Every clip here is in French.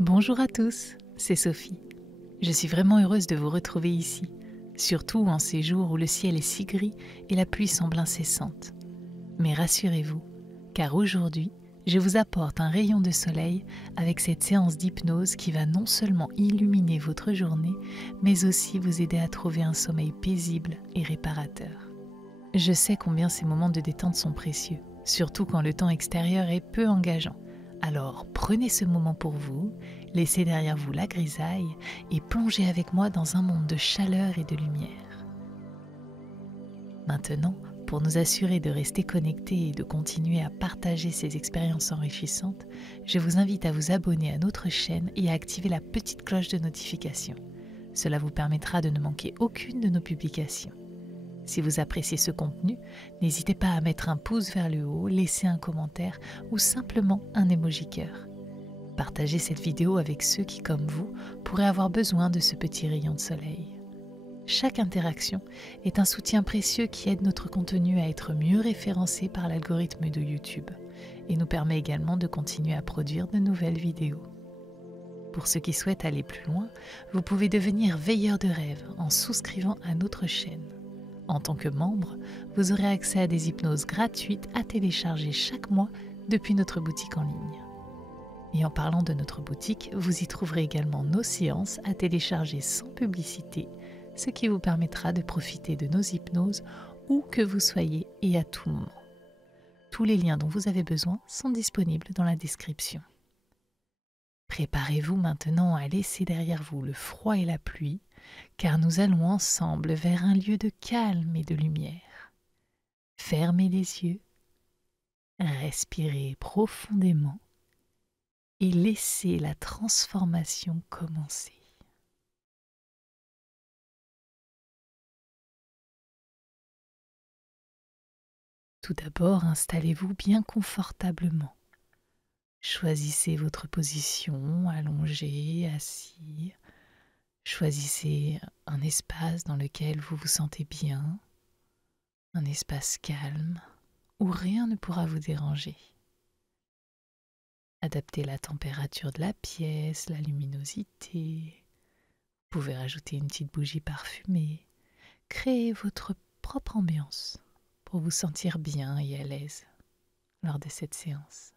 Bonjour à tous, c'est Sophie. Je suis vraiment heureuse de vous retrouver ici, surtout en ces jours où le ciel est si gris et la pluie semble incessante. Mais rassurez-vous, car aujourd'hui, je vous apporte un rayon de soleil avec cette séance d'hypnose qui va non seulement illuminer votre journée, mais aussi vous aider à trouver un sommeil paisible et réparateur. Je sais combien ces moments de détente sont précieux, surtout quand le temps extérieur est peu engageant. Alors prenez ce moment pour vous, laissez derrière vous la grisaille et plongez avec moi dans un monde de chaleur et de lumière. Maintenant, pour nous assurer de rester connectés et de continuer à partager ces expériences enrichissantes, je vous invite à vous abonner à notre chaîne et à activer la petite cloche de notification. Cela vous permettra de ne manquer aucune de nos publications. Si vous appréciez ce contenu, n'hésitez pas à mettre un pouce vers le haut, laisser un commentaire ou simplement un emoji cœur. Partagez cette vidéo avec ceux qui, comme vous, pourraient avoir besoin de ce petit rayon de soleil. Chaque interaction est un soutien précieux qui aide notre contenu à être mieux référencé par l'algorithme de YouTube et nous permet également de continuer à produire de nouvelles vidéos. Pour ceux qui souhaitent aller plus loin, vous pouvez devenir veilleur de rêve en souscrivant à notre chaîne. En tant que membre, vous aurez accès à des hypnoses gratuites à télécharger chaque mois depuis notre boutique en ligne. Et en parlant de notre boutique, vous y trouverez également nos séances à télécharger sans publicité, ce qui vous permettra de profiter de nos hypnoses où que vous soyez et à tout moment. Tous les liens dont vous avez besoin sont disponibles dans la description. Préparez-vous maintenant à laisser derrière vous le froid et la pluie, car nous allons ensemble vers un lieu de calme et de lumière. Fermez les yeux, respirez profondément et laissez la transformation commencer. Tout d'abord, installez-vous bien confortablement. Choisissez votre position, allongé, assis. Choisissez un espace dans lequel vous vous sentez bien, un espace calme où rien ne pourra vous déranger. Adaptez la température de la pièce, la luminosité. Vous pouvez rajouter une petite bougie parfumée. Créez votre propre ambiance pour vous sentir bien et à l'aise lors de cette séance.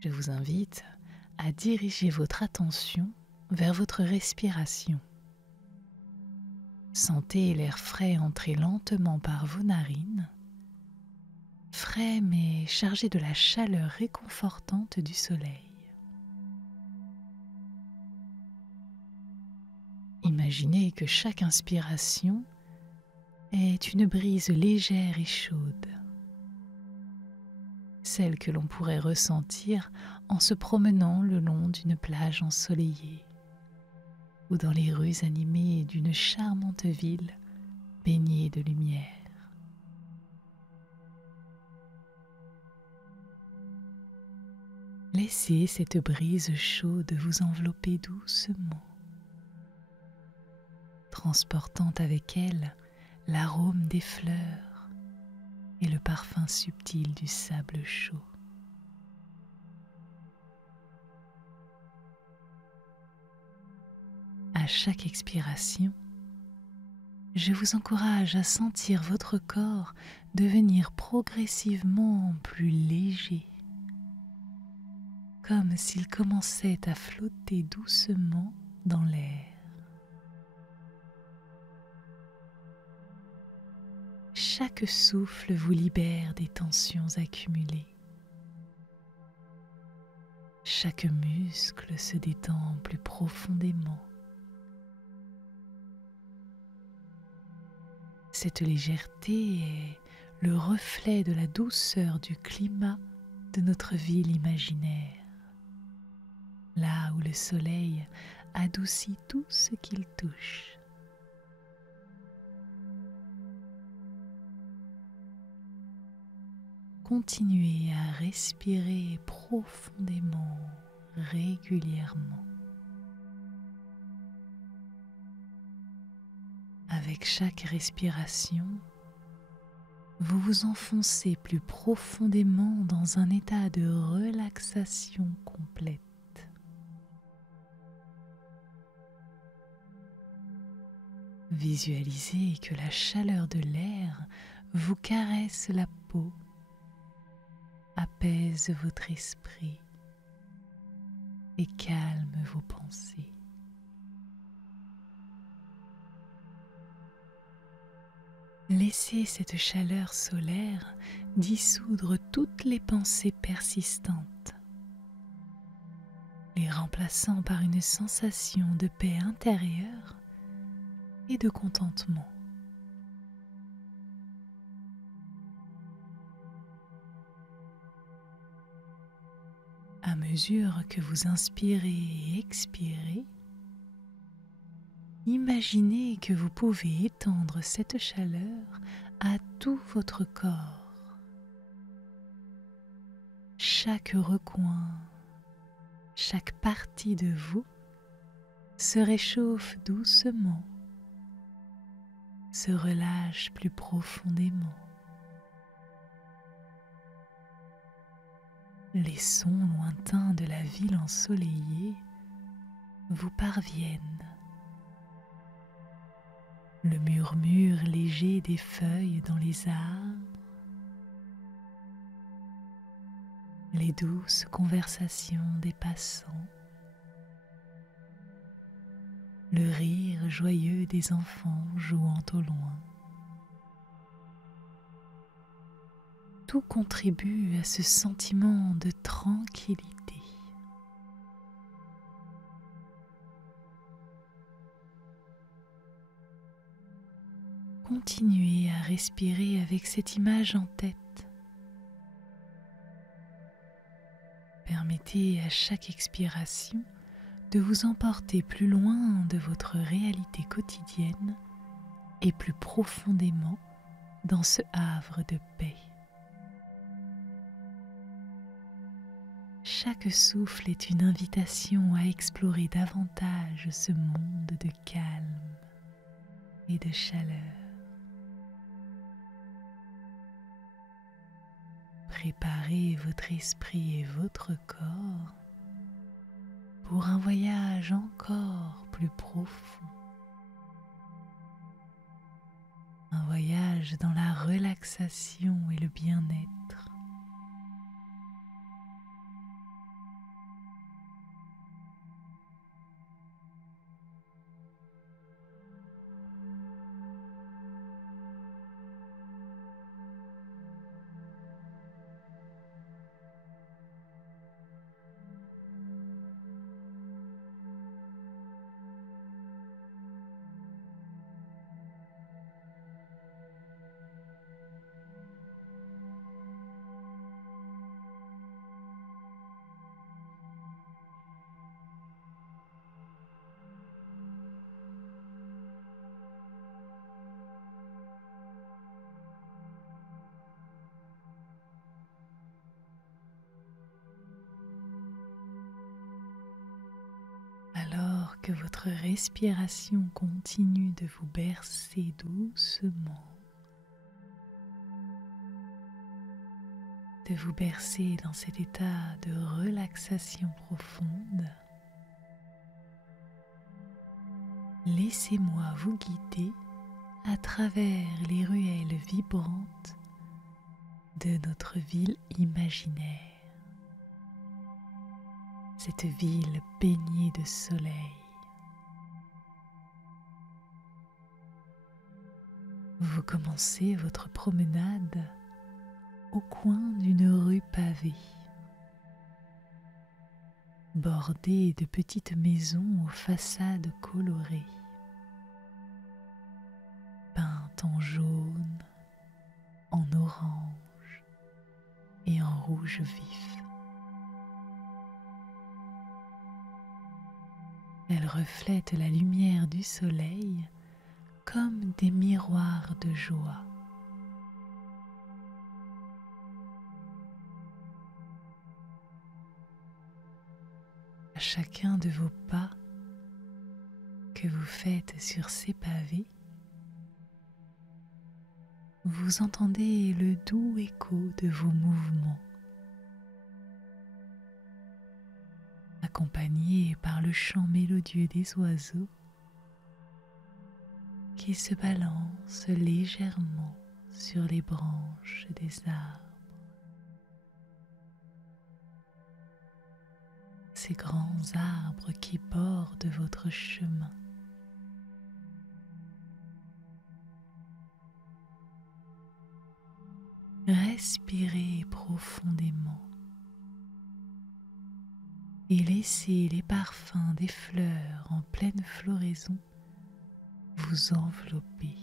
Je vous invite à diriger votre attention vers votre respiration. Sentez l'air frais entrer lentement par vos narines, frais mais chargé de la chaleur réconfortante du soleil. Imaginez que chaque inspiration est une brise légère et chaude, celle que l'on pourrait ressentir en se promenant le long d'une plage ensoleillée ou dans les rues animées d'une charmante ville baignée de lumière. Laissez cette brise chaude vous envelopper doucement, transportant avec elle l'arôme des fleurs et le parfum subtil du sable chaud. À chaque expiration, je vous encourage à sentir votre corps devenir progressivement plus léger, comme s'il commençait à flotter doucement dans l'air. Chaque souffle vous libère des tensions accumulées. Chaque muscle se détend plus profondément. Cette légèreté est le reflet de la douceur du climat de notre ville imaginaire, là où le soleil adoucit tout ce qu'il touche. Continuez à respirer profondément, régulièrement. Avec chaque respiration, vous vous enfoncez plus profondément dans un état de relaxation complète. Visualisez que la chaleur de l'air vous caresse la peau, apaise votre esprit et calme vos pensées. Laissez cette chaleur solaire dissoudre toutes les pensées persistantes, les remplaçant par une sensation de paix intérieure et de contentement. À mesure que vous inspirez et expirez, imaginez que vous pouvez étendre cette chaleur à tout votre corps. Chaque recoin, chaque partie de vous se réchauffe doucement, se relâche plus profondément. Les sons lointains de la ville ensoleillée vous parviennent. Le murmure léger des feuilles dans les arbres, les douces conversations des passants, le rire joyeux des enfants jouant au loin. Tout contribue à ce sentiment de tranquillité. Continuez à respirer avec cette image en tête. Permettez à chaque expiration de vous emporter plus loin de votre réalité quotidienne et plus profondément dans ce havre de paix. Chaque souffle est une invitation à explorer davantage ce monde de calme et de chaleur. Préparez votre esprit et votre corps pour un voyage encore plus profond. Un voyage dans la relaxation et le bien-être. Alors que votre respiration continue de vous bercer doucement, de vous bercer dans cet état de relaxation profonde, laissez-moi vous guider à travers les ruelles vibrantes de notre ville imaginaire. Cette ville baignée de soleil. Vous commencez votre promenade au coin d'une rue pavée, bordée de petites maisons aux façades colorées, peintes en jaune, en orange et en rouge vif. Elles reflètent la lumière du soleil comme des miroirs de joie. À chacun de vos pas que vous faites sur ces pavés, vous entendez le doux écho de vos mouvements, accompagné par le chant mélodieux des oiseaux qui se balancent légèrement sur les branches des arbres. Ces grands arbres qui bordent votre chemin. Respirez profondément et laissez les parfums des fleurs en pleine floraison vous envelopper.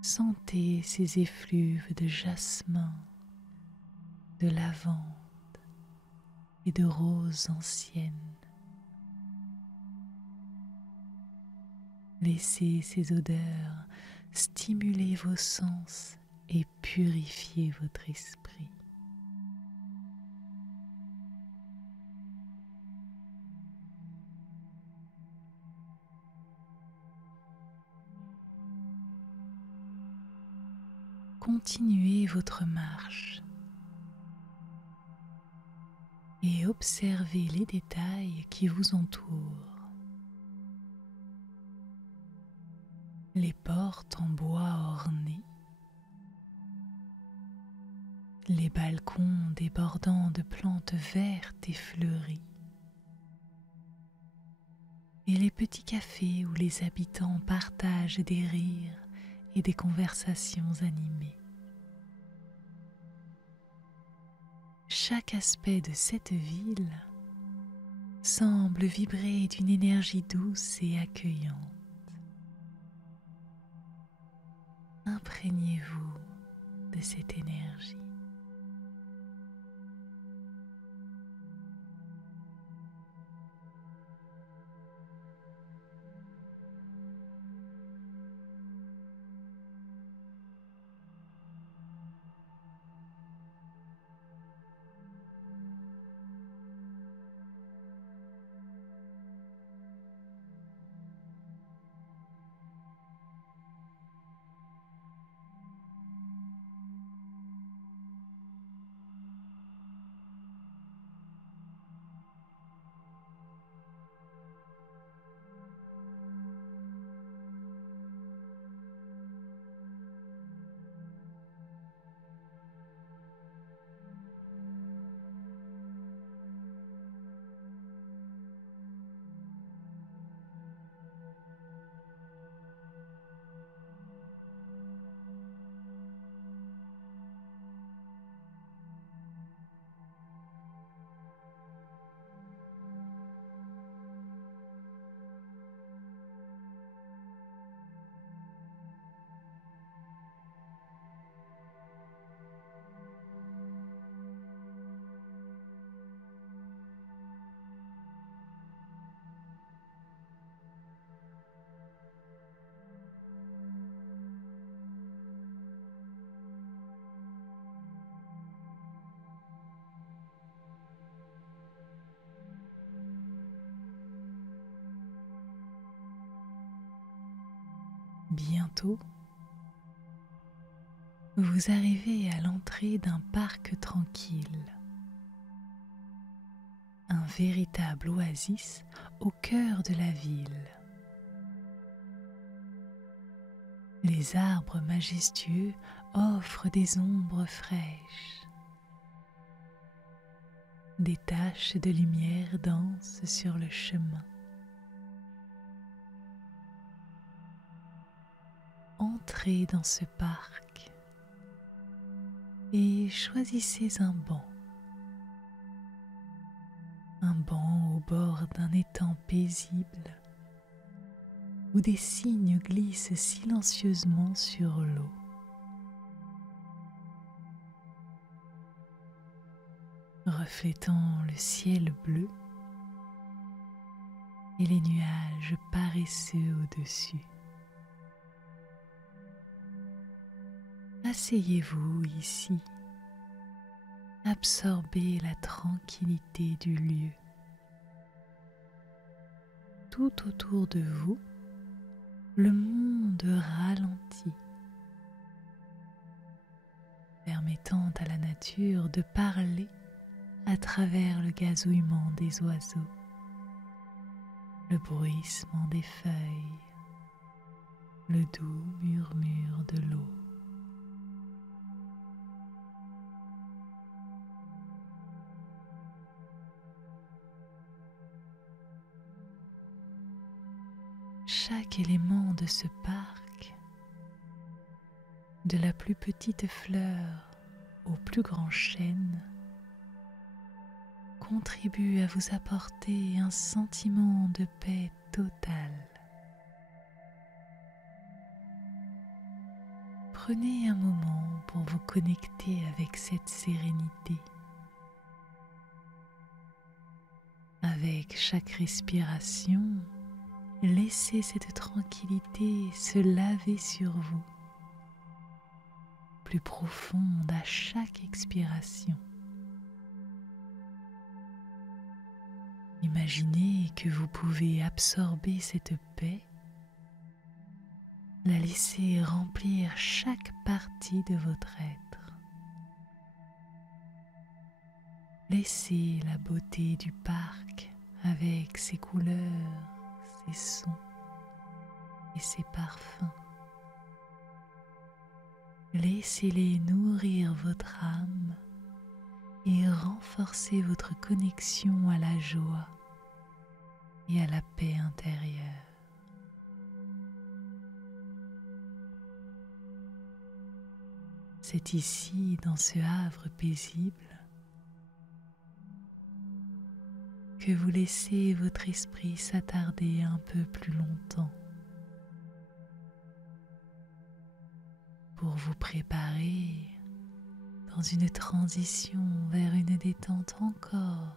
Sentez ces effluves de jasmin, de lavande et de roses anciennes. Laissez ces odeurs stimuler vos sens et purifier votre esprit. Continuez votre marche et observez les détails qui vous entourent. Les portes en bois ornées, les balcons débordant de plantes vertes et fleuries, et les petits cafés où les habitants partagent des rires et des conversations animées. Chaque aspect de cette ville semble vibrer d'une énergie douce et accueillante. Imprégnez-vous de cette énergie. Bientôt, vous arrivez à l'entrée d'un parc tranquille, un véritable oasis au cœur de la ville. Les arbres majestueux offrent des ombres fraîches. Des taches de lumière dansent sur le chemin. Entrez dans ce parc et choisissez un banc au bord d'un étang paisible où des cygnes glissent silencieusement sur l'eau. Reflétant le ciel bleu et les nuages paresseux au-dessus. Asseyez-vous ici, absorbez la tranquillité du lieu. tout autour de vous, le monde ralentit, permettant à la nature de parler à travers le gazouillement des oiseaux, le bruissement des feuilles, le doux murmure de l'eau. Chaque élément de ce parc, de la plus petite fleur au plus grand chêne, contribue à vous apporter un sentiment de paix totale. Prenez un moment pour vous connecter avec cette sérénité. Avec chaque respiration, laissez cette tranquillité se laver sur vous, plus profonde à chaque expiration. Imaginez que vous pouvez absorber cette paix, la laisser remplir chaque partie de votre être. Laissez la beauté du parc avec ses couleurs, ses sons et ses parfums. Laissez-les nourrir votre âme et renforcer votre connexion à la joie et à la paix intérieure. C'est ici, dans ce havre paisible, que vous laissez votre esprit s'attarder un peu plus longtemps pour vous préparer dans une transition vers une détente encore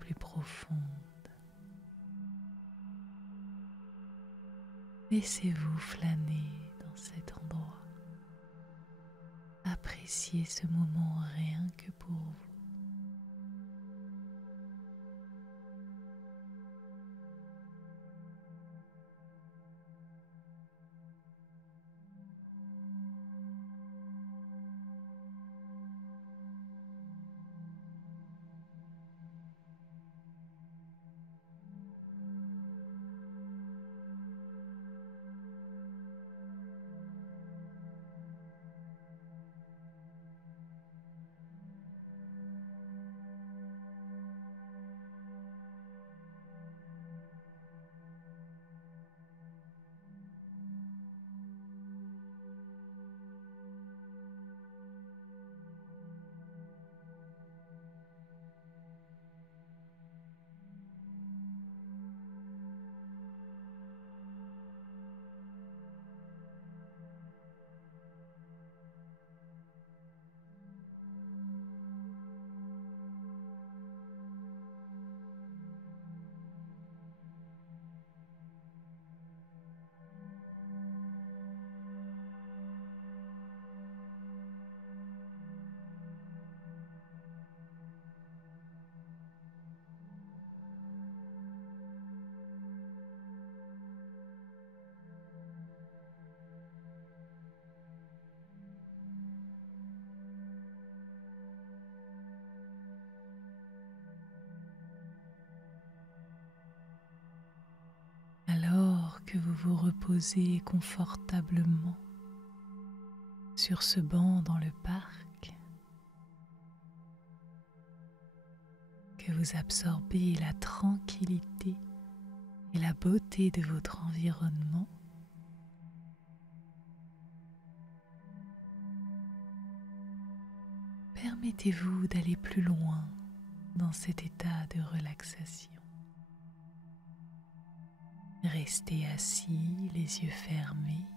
plus profonde. Laissez-vous flâner dans cet endroit. Appréciez ce moment rien que pour vous. Alors que vous vous reposez confortablement sur ce banc dans le parc, que vous absorbez la tranquillité et la beauté de votre environnement, permettez-vous d'aller plus loin dans cet état de relaxation. Restez assis, les yeux fermés,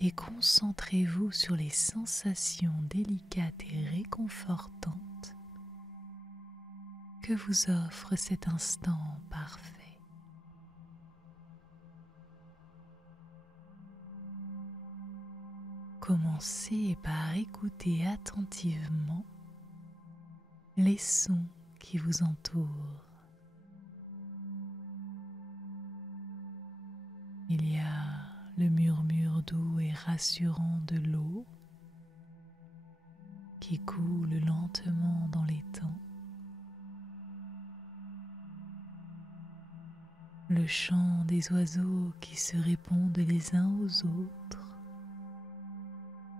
et concentrez-vous sur les sensations délicates et réconfortantes que vous offre cet instant parfait. Commencez par écouter attentivement les sons qui vous entourent. Il y a le murmure doux et rassurant de l'eau qui coule lentement dans l'étang. Le chant des oiseaux qui se répondent les uns aux autres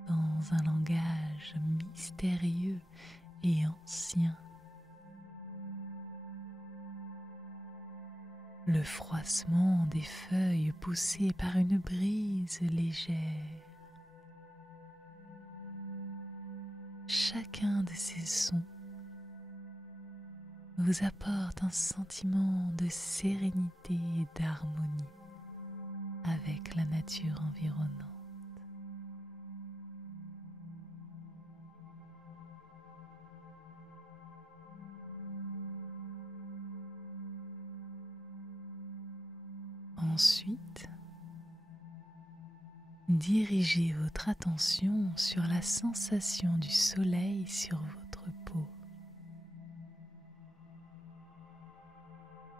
dans un langage mystérieux et ancien. Le froissement des feuilles poussées par une brise légère. Chacun de ces sons vous apporte un sentiment de sérénité et d'harmonie avec la nature environnante. Ensuite, dirigez votre attention sur la sensation du soleil sur votre peau.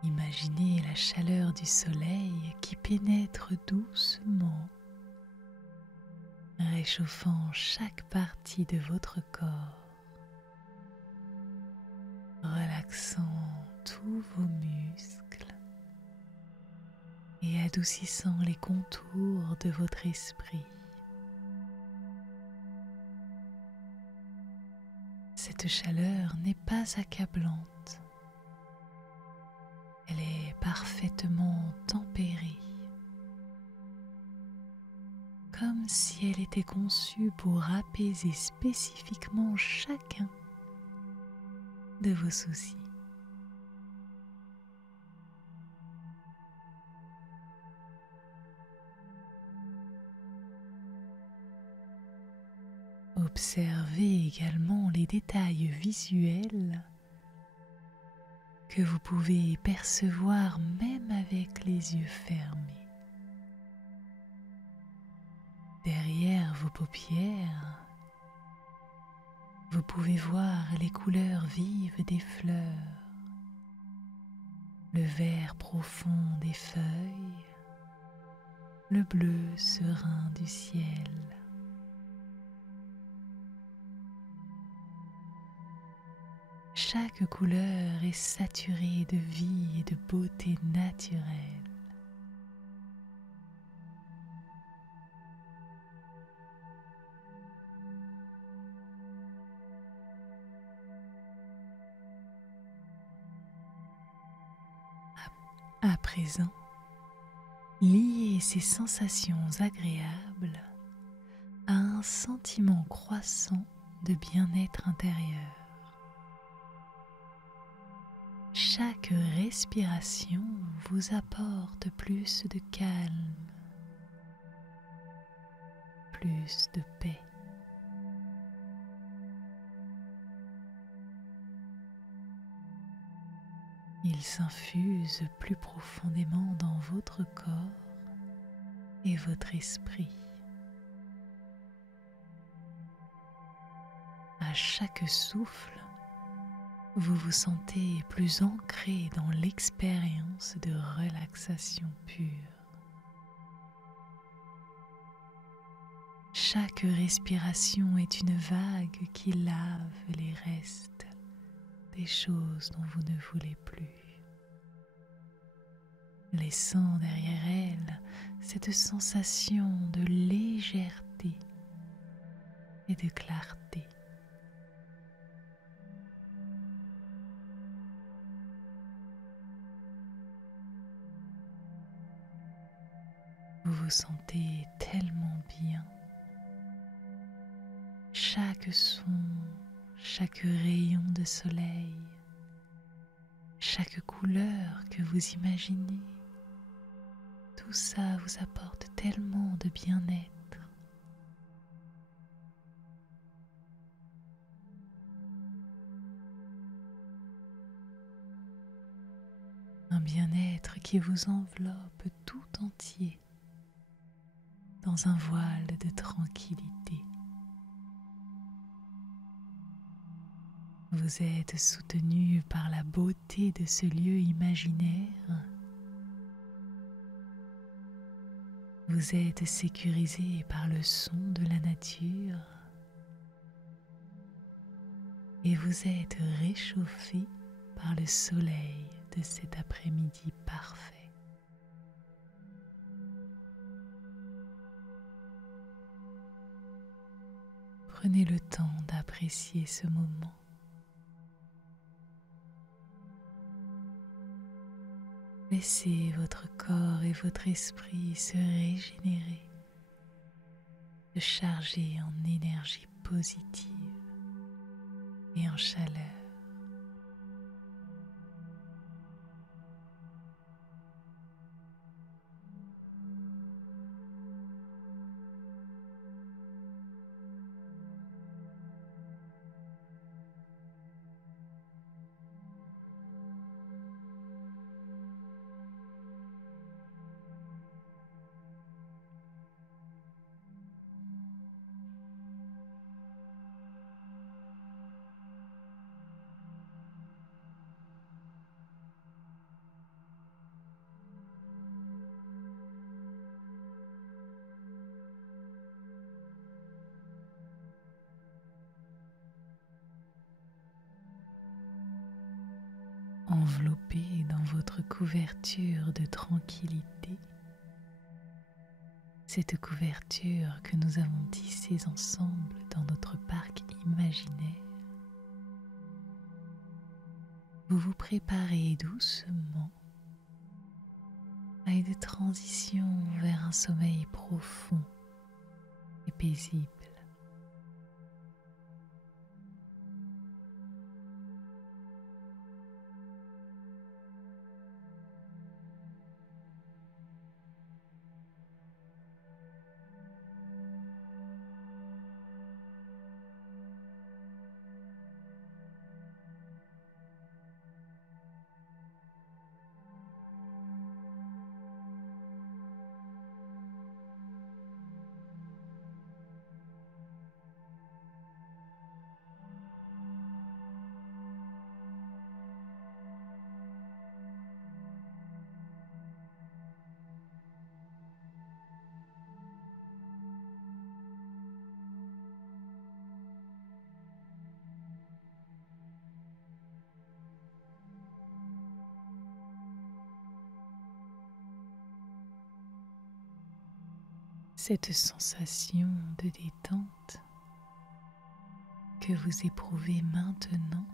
Imaginez la chaleur du soleil qui pénètre doucement, réchauffant chaque partie de votre corps, relaxant tous vos muscles et adoucissant les contours de votre esprit. Cette chaleur n'est pas accablante. Elle est parfaitement tempérée, comme si elle était conçue pour apaiser spécifiquement chacun de vos soucis. Observez également les détails visuels que vous pouvez percevoir même avec les yeux fermés. Derrière vos paupières, vous pouvez voir les couleurs vives des fleurs, le vert profond des feuilles, le bleu serein du ciel. Chaque couleur est saturée de vie et de beauté naturelle. À présent, liez ces sensations agréables à un sentiment croissant de bien-être intérieur. Chaque respiration vous apporte plus de calme, plus de paix. Il s'infuse plus profondément dans votre corps et votre esprit. À chaque souffle, vous vous sentez plus ancré dans l'expérience de relaxation pure. Chaque respiration est une vague qui lave les restes des choses dont vous ne voulez plus, laissant derrière elle cette sensation de légèreté et de clarté. Vous vous sentez tellement bien. Chaque son, chaque rayon de soleil, chaque couleur que vous imaginez, tout ça vous apporte tellement de bien-être. Un bien-être qui vous enveloppe tout entier dans un voile de tranquillité. Vous êtes soutenu par la beauté de ce lieu imaginaire Vous êtes sécurisé par le son de la nature et vous êtes réchauffé par le soleil de cet après-midi parfait. Prenez le temps d'apprécier ce moment. Laissez votre corps et votre esprit se régénérer, se charger en énergie positive et en chaleur. Enveloppé dans votre couverture de tranquillité, cette couverture que nous avons tissée ensemble dans notre parc imaginaire, vous vous préparez doucement à une transition vers un sommeil profond et paisible. Cette sensation de détente que vous éprouvez maintenant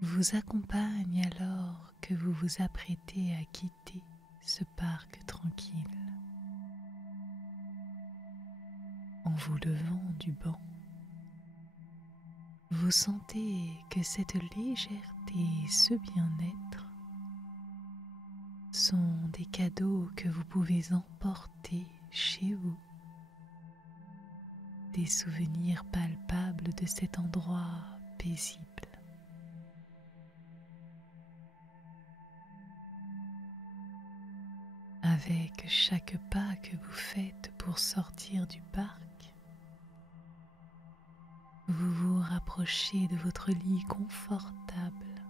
vous accompagne alors que vous vous apprêtez à quitter ce parc tranquille. En vous levant du banc, vous sentez que cette légèreté et ce bien-être sont des cadeaux que vous pouvez emporter chez vous, des souvenirs palpables de cet endroit paisible. Avec chaque pas que vous faites pour sortir du parc, vous vous rapprochez de votre lit confortable,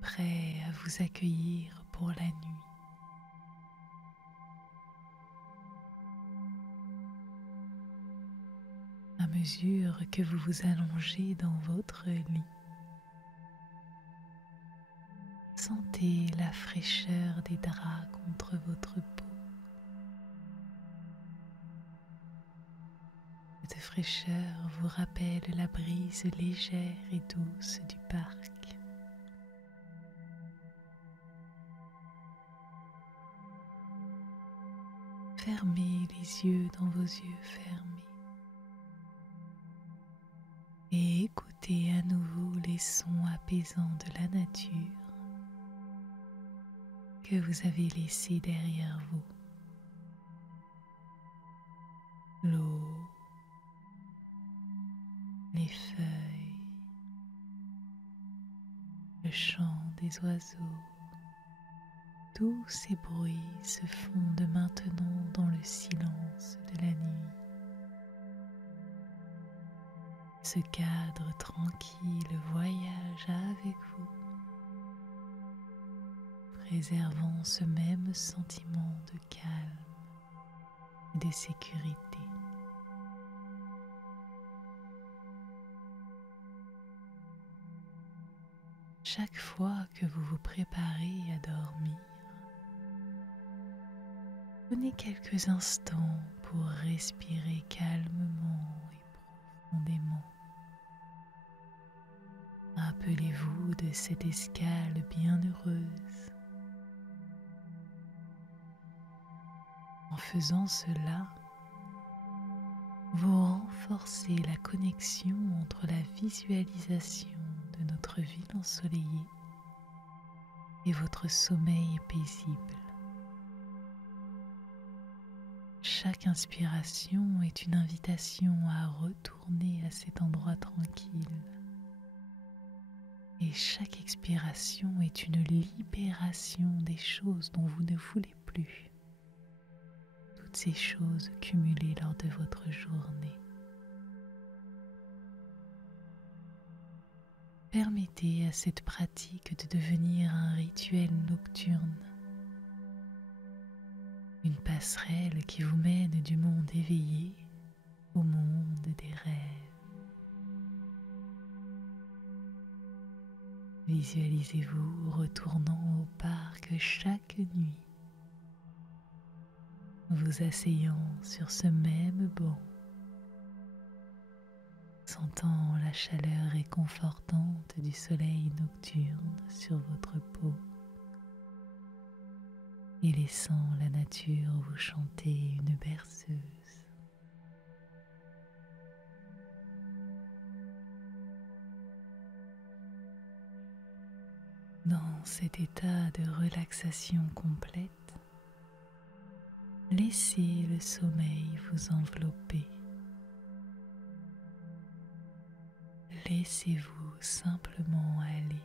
prêt à vous accueillir pour la nuit. À mesure que vous vous allongez dans votre lit, sentez la fraîcheur des draps contre votre peau. Cette fraîcheur vous rappelle la brise légère et douce du parc. Fermez les yeux dans vos yeux fermés et écoutez à nouveau les sons apaisants de la nature que vous avez laissés derrière vous. L'eau, les feuilles, le chant des oiseaux. Tous ces bruits se fondent maintenant dans le silence de la nuit. Ce cadre tranquille voyage avec vous, préservant ce même sentiment de calme et de sécurité. Chaque fois que vous vous préparez à dormir, prenez quelques instants pour respirer calmement et profondément. Rappelez-vous de cette escale bienheureuse. En faisant cela, vous renforcez la connexion entre la visualisation de notre ville ensoleillée et votre sommeil paisible. Chaque inspiration est une invitation à retourner à cet endroit tranquille. Et chaque expiration est une libération des choses dont vous ne voulez plus. Toutes ces choses cumulées lors de votre journée. Permettez à cette pratique de devenir un rituel nocturne. Une passerelle qui vous mène du monde éveillé au monde des rêves. Visualisez-vous retournant au parc chaque nuit, vous asseyant sur ce même banc, sentant la chaleur réconfortante du soleil nocturne sur votre peau et laissant la nature vous chanter une berceuse. Dans cet état de relaxation complète, laissez le sommeil vous envelopper. Laissez-vous simplement aller.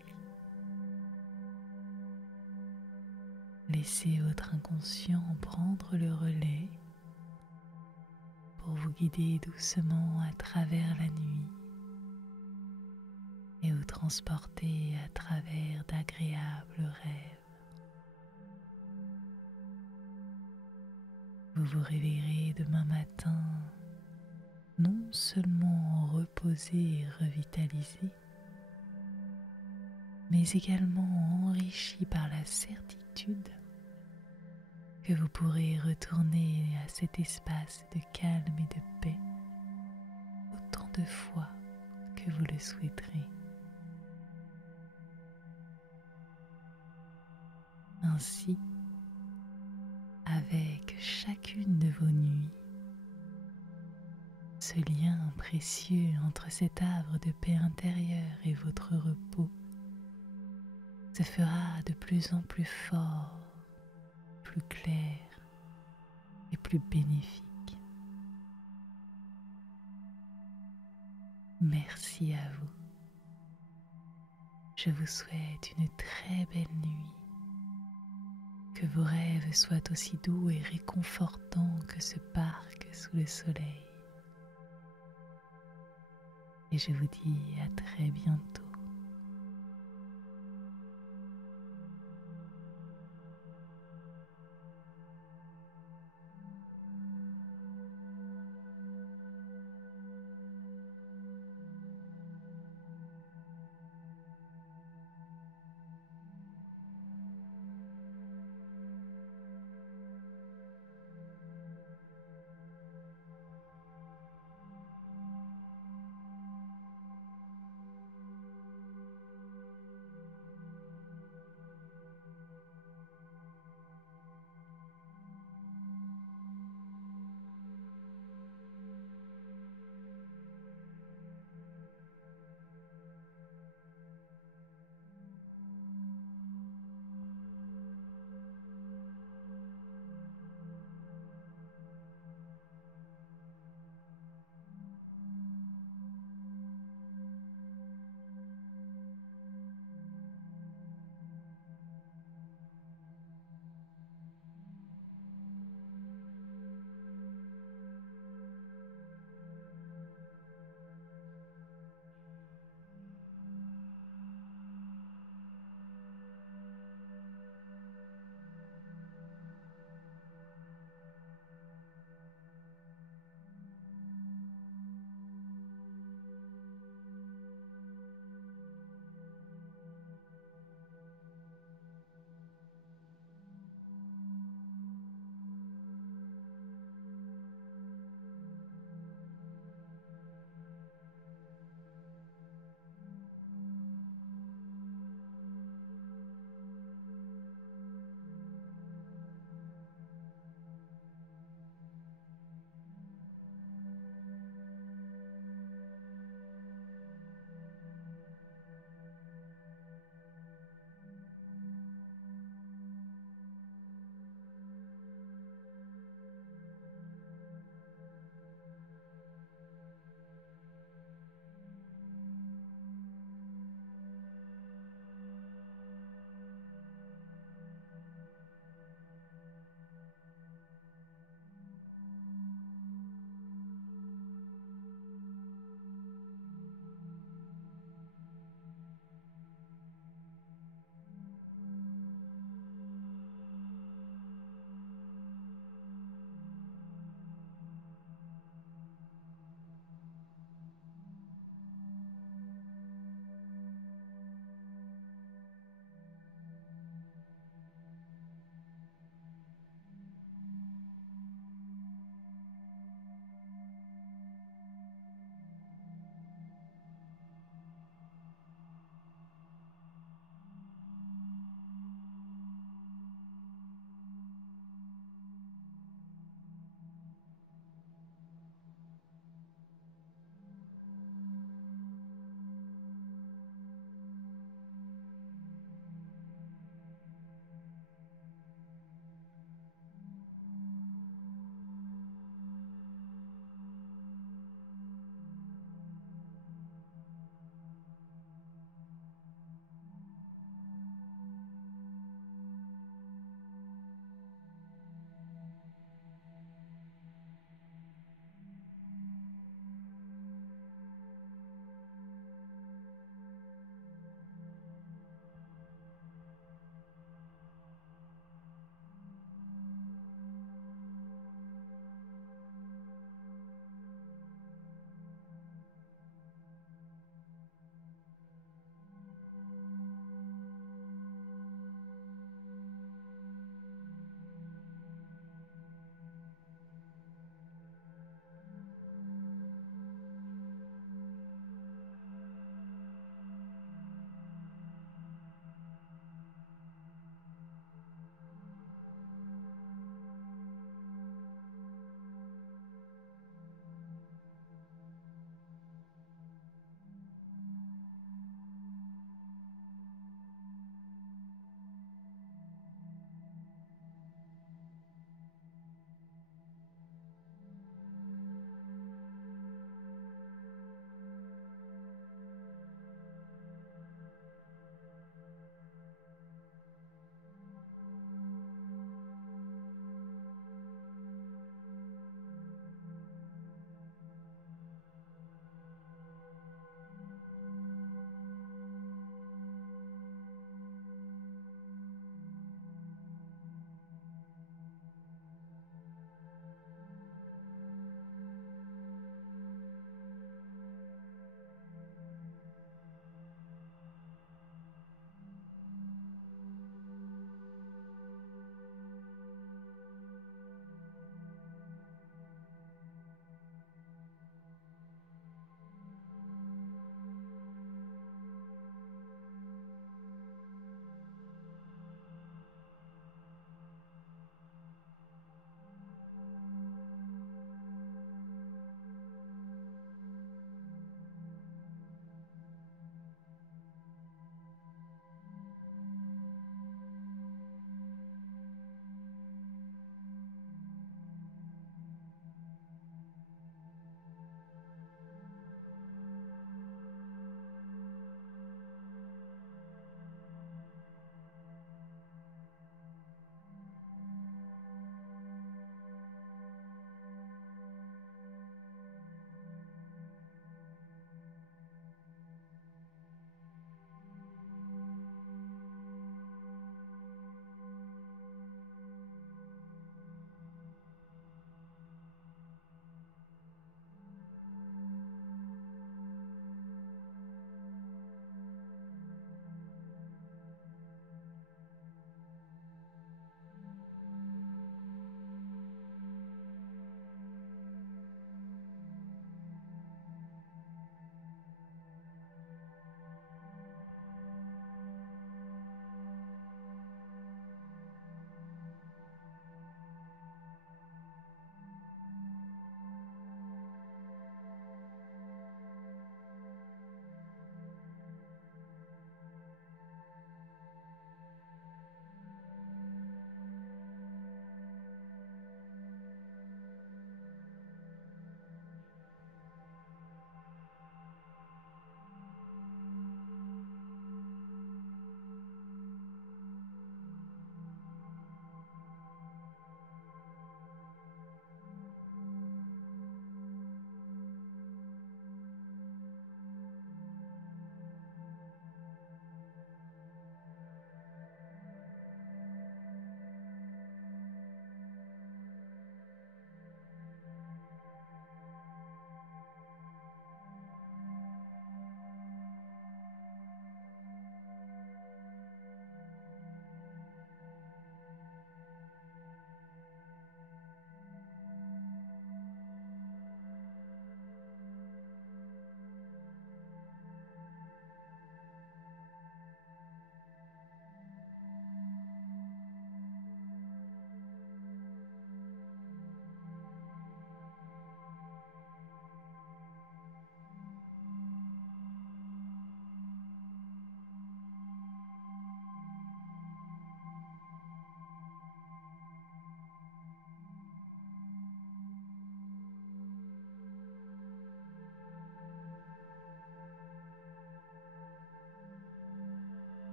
Laissez votre inconscient prendre le relais pour vous guider doucement à travers la nuit et vous transporter à travers d'agréables rêves. Vous vous réveillerez demain matin non seulement reposé et revitalisé, mais également enrichi par la certitude que vous pourrez retourner à cet espace de calme et de paix autant de fois que vous le souhaiterez. Ainsi, avec chacune de vos nuits, ce lien précieux entre cet havre de paix intérieure et votre repos se fera de plus en plus fort, plus clair et plus bénéfique. Merci à vous. Je vous souhaite une très belle nuit. Que vos rêves soient aussi doux et réconfortants que ce parc sous le soleil. Et je vous dis à très bientôt.